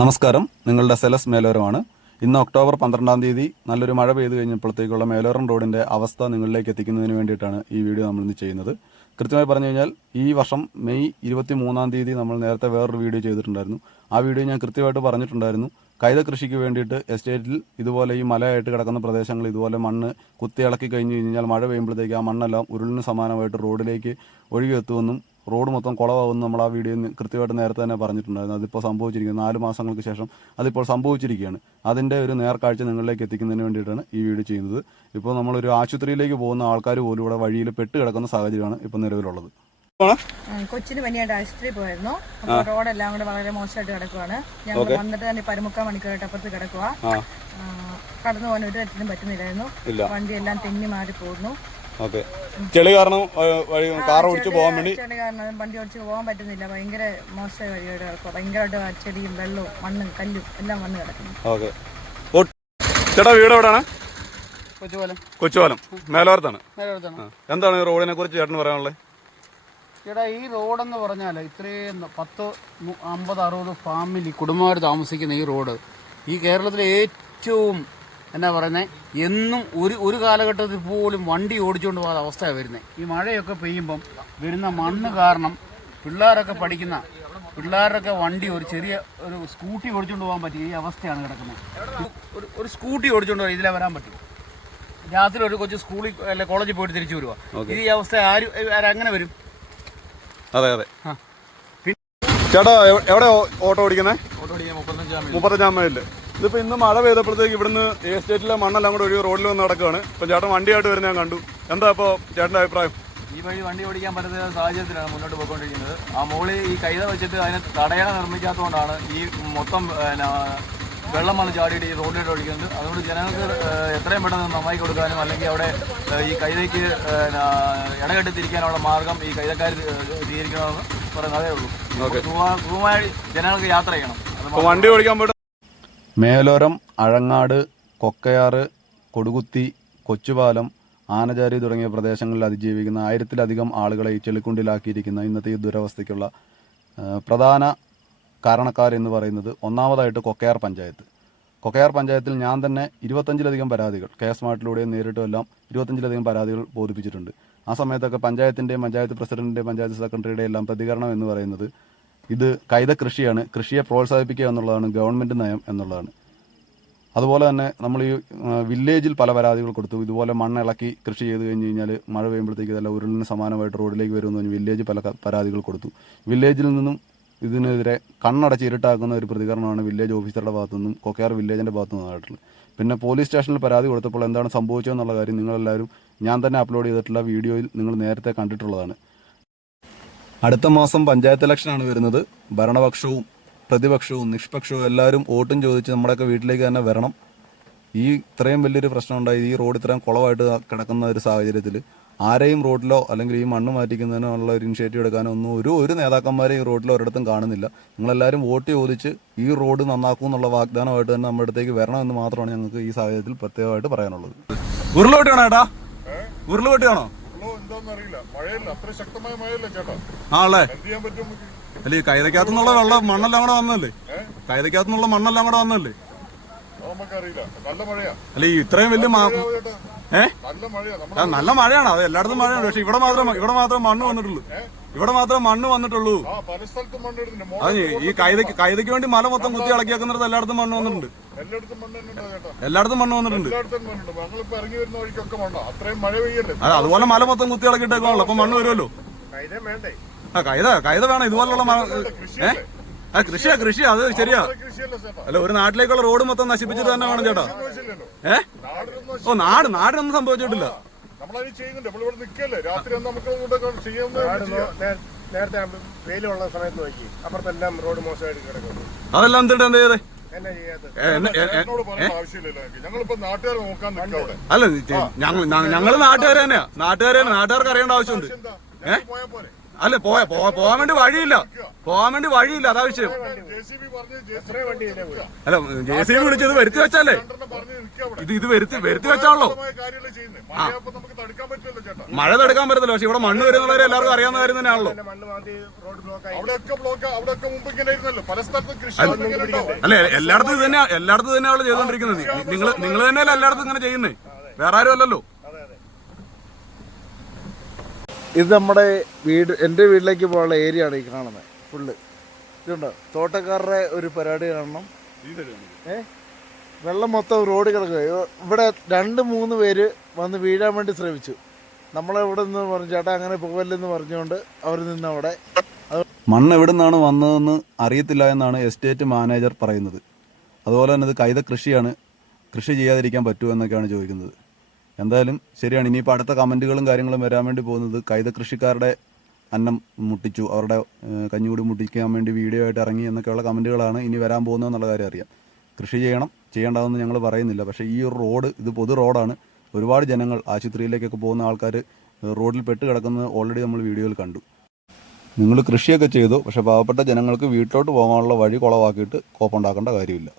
നമസ്കാരം. നിങ്ങളുടെ സെലസ് മേലോരമാണ്. ഇന്ന് ഒക്ടോബർ പന്ത്രണ്ടാം തീയതി നല്ലൊരു മഴ പെയ്തു കഴിഞ്ഞപ്പോഴത്തേക്കുള്ള മേലോരം റോഡിന്റെ അവസ്ഥ നിങ്ങളിലേക്ക് എത്തിക്കുന്നതിന് വേണ്ടിയിട്ടാണ് ഈ വീഡിയോ നമ്മൾ ഇന്ന് ചെയ്യുന്നത്. കൃത്യമായി പറഞ്ഞു കഴിഞ്ഞാൽ ഈ വർഷം മെയ് ഇരുപത്തി മൂന്നാം തീയതി നമ്മൾ നേരത്തെ വേറൊരു വീഡിയോ ചെയ്തിട്ടുണ്ടായിരുന്നു. ആ വീഡിയോ ഞാൻ കൃത്യമായിട്ട് പറഞ്ഞിട്ടുണ്ടായിരുന്നു. കൈത കൃഷിക്ക് വേണ്ടിയിട്ട് എസ്റ്റേറ്റിൽ ഇതുപോലെ ഈ മലയായിട്ട് കിടക്കുന്ന പ്രദേശങ്ങൾ ഇതുപോലെ മണ്ണ് കുത്തി ഇളക്കി കഴിഞ്ഞു കഴിഞ്ഞാൽ മഴ പെയ്യുമ്പോഴത്തേക്ക് ആ മണ്ണെല്ലാം ഉരുളിന് സമാനമായിട്ട് റോഡിലേക്ക് ഒഴുകിയെത്തുമെന്നും റോഡ് മൊത്തം കുളമാവുമെന്ന് നമ്മൾ ആ വീഡിയോ കൃത്യമായിട്ട് നേരത്തെ തന്നെ പറഞ്ഞിട്ടുണ്ടായിരുന്നു. അതിപ്പോൾ സംഭവിച്ചിരിക്കുന്നത് നാല് മാസങ്ങൾക്ക് ശേഷം അതിപ്പോൾ സംഭവിച്ചിരിക്കുകയാണ്. അതിന്റെ ഒരു നേർക്കാഴ്ച നിങ്ങളിലേക്ക് എത്തിക്കുന്നതിന് വേണ്ടിയിട്ടാണ് ഈ വീഡിയോ ചെയ്യുന്നത്. ഇപ്പോൾ നമ്മളൊരു ആശുപത്രിയിലേക്ക് പോകുന്ന ആൾക്കാർ പോലും ഇവിടെ വഴിയിൽ പെട്ട് കിടക്കുന്ന സാഹചര്യമാണ് ഇപ്പോൾ നിലവിലുള്ളത്. കൊച്ചിന് പനിയായിട്ട് ആശുപത്രി പോയിരുന്നു. അപ്പൊ റോഡെല്ലാം കൂടെ വളരെ മോശമായിട്ട് കിടക്കുവാണ്. ഞങ്ങൾ വന്നിട്ട് തന്നെ പരമുക്കാൽ മണിക്കൂറായിട്ട് അപ്പുറത്ത് കിടക്കുക കടന്നു പോകാൻ ഒരു തരത്തിലും പറ്റുന്നില്ലായിരുന്നു. വണ്ടി വണ്ടിയെല്ലാം തെന്നി മാറി പോകുന്നു ഓക്കെ. ചെളി കാരണം വഴി കാർ ഓടിച്ച് പോകാൻ വേണ്ടി ചെടി കാരണം വണ്ടി ഓടിച്ച് പോകാൻ പറ്റുന്നില്ല. ഭയങ്കര മോശമായ വഴിയോട് കിടക്കുക ഭയങ്കരമായിട്ട് ചെടിയും വെള്ളവും മണ്ണും കല്ലും എല്ലാം വന്ന് കിടക്കുന്നു. ഓക്കെ. ചേട്ടാ വീട് എവിടെയാണ്? കൊച്ചുപോലം. കൊച്ചുപാലം. മേലോരത്താണ്. മേലോടത്താണ് ആ. എന്താണ് ഈ റോഡിനെ കുറിച്ച് ചേട്ടന് പറയാനുള്ളത്? ചേട്ടാ ഈ റോഡെന്ന് പറഞ്ഞാൽ ഇത്രയും പത്ത് മു- അമ്പത് അറുപത് ഫാമിലി കുടുംബമായിട്ട് താമസിക്കുന്ന ഈ റോഡ് ഈ കേരളത്തിലെ ഏറ്റവും എന്നാ പറയുന്നത് എന്നും ഒരു ഒരു കാലഘട്ടത്തിൽ പോലും വണ്ടി ഓടിച്ചുകൊണ്ട് പോകാത്ത അവസ്ഥയാണ് വരുന്നത് ഈ മഴയൊക്കെ പെയ്യുമ്പം വരുന്ന മണ്ണ് കാരണം പിള്ളേരൊക്കെ പഠിക്കുന്ന പിള്ളേരൊക്കെ വണ്ടി ഒരു ചെറിയ ഒരു സ്കൂട്ടി ഓടിച്ചുകൊണ്ട് പോകാൻ പറ്റിയ ഈ അവസ്ഥയാണ് കിടക്കുന്നത്. ഒരു ഒരു സ്കൂട്ടി ഓടിച്ചുകൊണ്ട് പോകാൻ ഇതിലെ വരാൻ പറ്റും. രാത്രി ഒരു കൊച്ചു സ്കൂളിൽ അല്ലെ കോളേജിൽ പോയിട്ട് തിരിച്ചു വരുവാ. ഈ അവസ്ഥ ആര് ആരങ്ങനെ വരും? അതെ അതെ. ചേട്ടാ എവിടെയാ എവിടെ ഓട്ടോ ഓടിക്കുന്നത് മുപ്പത്തഞ്ചാം മൈലിൽ. ഇതിപ്പോ ഇന്ന് മഴ പെയ്തപ്പോഴത്തേക്ക് ഇവിടുന്ന് എസ്റ്റേറ്റിലെ മണ്ണെല്ലാം കൂടെ ഒരു റോഡിൽ വന്ന് നടക്കുകയാണ്. ഇപ്പൊ ചേട്ടൻ വണ്ടിയായിട്ട് വരുന്ന ഞാൻ കണ്ടു. എന്താ ഇപ്പൊ ചേട്ടന്റെ അഭിപ്രായം? ഈ വഴി വണ്ടി ഓടിക്കാൻ പറ്റുന്ന സാഹചര്യത്തിലാണ് മുന്നോട്ട് പോയിക്കൊണ്ടിരിക്കുന്നത്. ആ മുകളിൽ ഈ കൈത വെച്ചിട്ട് അതിനെ തടയണ നിർമ്മിക്കാത്തതുകൊണ്ടാണ് ഈ മൊത്തം വെള്ളം വന്ന് ചാടിയിട്ട് ഈ റോഡിലോട്ട് ഒഴിക്കുന്നത് അതുകൊണ്ട് ജനങ്ങൾക്ക് എത്രയും പെട്ടെന്ന് നന്നായി കൊടുക്കാനും അല്ലെങ്കിൽ അവിടെ ഈ കൈതയ്ക്ക് ഇടകെട്ടിത്തിരിക്കാനുള്ള ഇടകെട്ടി തിരിക്കാനുള്ള മാർഗം ഈ കൈതക്കാർ സ്വീകരിക്കണമെന്ന് പറയുന്നതേ ഉള്ളൂ. സുഖമായി സുഖമായി ജനങ്ങൾക്ക് യാത്ര ചെയ്യണം. വണ്ടി ഓടിക്കാൻ പോയിട്ട് മേലോരം അഴങ്ങാട് കൊക്കയാറ് കൊടുകുത്തി കൊച്ചുപാലം ആനചാരി തുടങ്ങിയ പ്രദേശങ്ങളിൽ അതിജീവിക്കുന്ന ആയിരത്തിലധികം ആളുകളെ ഈ ചെളിക്കുണ്ടിലാക്കിയിരിക്കുന്ന ഇന്നത്തെ ഈ ദുരവസ്ഥയ്ക്കുള്ള പ്രധാന കാരണക്കാരെന്ന് പറയുന്നത് ഒന്നാമതായിട്ട് കൊക്കയാർ പഞ്ചായത്ത്. കൊക്കയാർ പഞ്ചായത്തിൽ ഞാൻ തന്നെ ഇരുപത്തഞ്ചിലധികം പരാതികൾ കെ സ്മാർട്ടിലൂടെയും നേരിട്ടും എല്ലാം ഇരുപത്തഞ്ചിലധികം പരാതികൾ ബോധിപ്പിച്ചിട്ടുണ്ട്. ആ സമയത്തൊക്കെ പഞ്ചായത്തിന്റെയും പഞ്ചായത്ത് പ്രസിഡന്റിന്റെയും പഞ്ചായത്ത് സെക്രട്ടറിയുടെ എല്ലാം പ്രതികരണം എന്ന് പറയുന്നത് ഇത് കൈത കൃഷിയാണ്. കൃഷിയെ പ്രോത്സാഹിപ്പിക്കുക എന്നുള്ളതാണ് ഗവൺമെന്റ് നയം എന്നുള്ളതാണ്. അതുപോലെ തന്നെ നമ്മൾ ഈ വില്ലേജിൽ പല പരാതികൾ കൊടുത്തു. ഇതുപോലെ മണ്ണിളക്കി കൃഷി ചെയ്ത് കഴിഞ്ഞ് കഴിഞ്ഞാൽ മഴ പെയ്യുമ്പോഴത്തേക്ക് ഇതെല്ലാം ഉരുളിന് സമാനമായിട്ട് റോഡിലേക്ക് വരുമെന്ന് പറഞ്ഞ് വില്ലേജ് പല പരാതികൾ കൊടുത്തു. വില്ലേജിൽ നിന്നും ഇതിനെതിരെ കണ്ണടച്ച് ഇരുട്ടാക്കുന്ന ഒരു പ്രതികരണമാണ് വില്ലേജ് ഓഫീസറുടെ ഭാഗത്തു നിന്നും കൊക്കയാർ വില്ലേജിന്റെ ഭാഗത്തു നിന്നായിട്ടുള്ളത് പിന്നെ പോലീസ് സ്റ്റേഷനിൽ പരാതി കൊടുത്തപ്പോൾ എന്താണ് സംഭവിച്ചതെന്നുള്ള കാര്യം നിങ്ങളെല്ലാവരും ഞാൻ തന്നെ അപ്ലോഡ് ചെയ്തിട്ടുള്ള വീഡിയോയിൽ നിങ്ങൾ നേരത്തെ കണ്ടിട്ടുള്ളതാണ്. അടുത്ത മാസം പഞ്ചായത്ത് ഇലക്ഷനാണ് വരുന്നത്. ഭരണപക്ഷവും പ്രതിപക്ഷവും നിഷ്പക്ഷവും എല്ലാവരും വോട്ടും ചോദിച്ച് നമ്മുടെയൊക്കെ വീട്ടിലേക്ക് തന്നെ വരണം. ഈ ഇത്രയും വലിയൊരു പ്രശ്നം ഉണ്ടായി ഈ റോഡ് ഇത്രയും കുളമായിട്ട് കിടക്കുന്ന ഒരു സാഹചര്യത്തിൽ ആരെയും റോഡിലോ അല്ലെങ്കിൽ ഈ മണ്ണ് മാറ്റിക്കുന്നതിനോ ഉള്ള ഒരു ഇനിഷ്യേറ്റീവ് എടുക്കാനോ ഒന്നും ഒരു ഒരു നേതാക്കന്മാരെ ഈ റോഡിൽ ഒരിടത്തും കാണുന്നില്ല. നിങ്ങളെല്ലാവരും വോട്ട് ചോദിച്ച് ഈ റോഡ് നന്നാക്കും എന്നുള്ള വാഗ്ദാനമായിട്ട് തന്നെ നമ്മുടെ അടുത്തേക്ക് വരണമെന്ന് മാത്രമാണ് ഞങ്ങൾക്ക് ഈ സാഹചര്യത്തിൽ പ്രത്യേകമായിട്ട് പറയാനുള്ളത്. ഉരുളോട്ടാണോ ഏട്ടാ? ഉരുളോട്ടിയാണോ വെള്ളമോ എന്താണെന്നറിയില്ല മഴയല്ല അത്ര ശക്തമായ മഴയല്ല ചേട്ടാ. ആണല്ലേ? എന്ത് ചെയ്യാൻ പറ്റും അല്ല ഈ കൈതക്കകത്തുനിന്നുള്ള വെള്ളം മണ്ണെല്ലാം കൂടെ വന്നല്ലേ കൈതക്കകത്തുനിന്നുള്ള മണ്ണെല്ലാം കൂടെ വന്നല്ലേ നമുക്കറിയില്ല. നല്ല മഴയാ. അല്ല ഈ ഇത്രയും വലിയ മാ- ചേട്ടാ ഏ? നല്ല മഴയാ നമ്മൾ നല്ല മഴയാണ്. അത് എല്ലായിടത്തും മഴയാണ്. പക്ഷെ ഇവിടെ മാത്രം ഇവിടെ മാത്രം മണ്ണ് വന്നിട്ടുള്ളൂ. ഇവിടെ മാത്രം മണ്ണ് വന്നിട്ടുള്ളൂ. അത് ഈ കൈതയ്ക്ക് കൈതയ്ക്ക് വേണ്ടി മല മൊത്തം കുത്തി ഇളക്കിയാക്കുന്നിടത്ത് എല്ലായിടത്തും മണ്ണ് വന്നിട്ടുണ്ട്. എല്ലായിടത്തും മണ്ണ് വന്നിട്ടുണ്ട്. അതെ അതുപോലെ മല മൊത്തം കുത്തി ഇളക്കിയിട്ടേക്കാണല്ലോ അപ്പൊ മണ്ണ് വരുമല്ലോ. ആ കൈത കൈത വേണം. ഇതുപോലുള്ള മഴ ഏ കൃഷിയല്ലേ? ആ കൃഷിയാ കൃഷിയാ അത് ശരിയാ. അല്ല ഒരു നാട്ടിലേക്കുള്ള റോഡ് മൊത്തം നശിപ്പിച്ചിട്ട് തന്നെ വേണം ചേട്ടാ. ഏ? ഓ നാട് നാടിനൊന്നും സംഭവിച്ചിട്ടില്ല. നേരത്തെ വെയിലുള്ള സമയത്ത് നോക്കി. അപ്പുറത്തെല്ലാം റോഡ് മോശമായിട്ട് കിടക്കുന്നു. അതെല്ലാം എന്തിട്ട് എന്ത് ചെയ്തേ? അല്ല ഞങ്ങൾ ഞങ്ങൾ നാട്ടുകാർ തന്നെയാ. നാട്ടുകാർ തന്നെ. നാട്ടുകാർക്ക് അറിയേണ്ട ആവശ്യമുണ്ട്. ഏഹ് അല്ല പോയ പോവാ പോവാൻ വേണ്ടി വഴിയില്ല. പോവാൻ വേണ്ടി വഴിയില്ല അതാ വിഷയം. അല്ല ജെ സി ബി വിളിച്ചത് വരുത്തി വെച്ചല്ലേ? അവിടെ ഇത് ഇത് വരുത്തി വരുത്തി വെച്ചാണല്ലോ. മഴ തടുക്കാൻ പറ്റത്തില്ല പക്ഷെ ഇവിടെ മണ്ണ് വരുന്നവരെ എല്ലാവർക്കും അറിയാവുന്ന കാര്യം തന്നെയാണല്ലോ. അല്ലെ എല്ലായിടത്തും ഇത് തന്നെയാ എല്ലായിടത്തും ഇത് തന്നെയാണല്ലോ ചെയ്തോണ്ടിരിക്കുന്നത് നിങ്ങൾ നിങ്ങൾ തന്നെയല്ലേ എല്ലായിടത്തും ഇങ്ങനെ ചെയ്യുന്നേ? വേറെ ആരും അല്ലല്ലോ. ഇത് നമ്മുടെ വീട് എന്റെ വീട്ടിലേക്ക് പോകാനുള്ള ഏരിയ ആണ് ഈ കാണുന്നത് ഫുള്ള് ഇതുണ്ടോ? തോട്ടക്കാരുടെ ഒരു പരിപാടി കാണണം. ഏ? വെള്ളം മൊത്തം റോഡ് കിടക്കുക ഇവിടെ രണ്ട് മൂന്ന് പേര് വന്ന് വീഴാൻ വേണ്ടി ശ്രമിച്ചു. നമ്മളെ ഇവിടെ നിന്ന് പറഞ്ഞു ചേട്ടാ അങ്ങനെ പോകല്ലെന്ന് പറഞ്ഞുകൊണ്ട് അവർ നിന്ന് അവിടെ. മണ്ണ് എവിടെ നിന്നാണ് വന്നതെന്ന് അറിയത്തില്ല എന്നാണ് എസ്റ്റേറ്റ് മാനേജർ പറയുന്നത്. അതുപോലെ തന്നെ ഇത് കൈത കൃഷിയാണ് കൃഷി ചെയ്യാതിരിക്കാൻ പറ്റുമോ എന്നൊക്കെയാണ് ചോദിക്കുന്നത്. എന്തായാലും ശരിയാണ്. ഇനിയിപ്പോൾ അടുത്ത കമന്റുകളും കാര്യങ്ങളും വരാൻ വേണ്ടി പോകുന്നത് കൈത കൃഷിക്കാരുടെ അന്നം മുട്ടിച്ചു. അവരുടെ കഞ്ഞുകൂടി മുട്ടിക്കാൻ വേണ്ടി വീഡിയോ ആയിട്ട് ഇറങ്ങി എന്നൊക്കെയുള്ള കമന്റുകളാണ് ഇനി വരാൻ പോകുന്നതെന്നുള്ള കാര്യം അറിയാം. കൃഷി ചെയ്യണം ചെയ്യേണ്ടതെന്ന് ഞങ്ങൾ പറയുന്നില്ല. പക്ഷേ ഈ റോഡ് ഇത് പൊതു റോഡാണ്. ഒരുപാട് ജനങ്ങൾ ആശുപത്രിയിലേക്കൊക്കെ പോകുന്ന ആൾക്കാർ റോഡിൽ പെട്ട് കിടക്കുന്നത് ഓൾറെഡി നമ്മൾ വീഡിയോയിൽ കണ്ടു. നിങ്ങൾ കൃഷിയൊക്കെ ചെയ്തു പക്ഷേ പാവപ്പെട്ട ജനങ്ങൾക്ക് വീട്ടിലോട്ട് പോകാനുള്ള വഴി കുളവാക്കിയിട്ട് കോപ്പുണ്ടാക്കേണ്ട കാര്യമില്ല.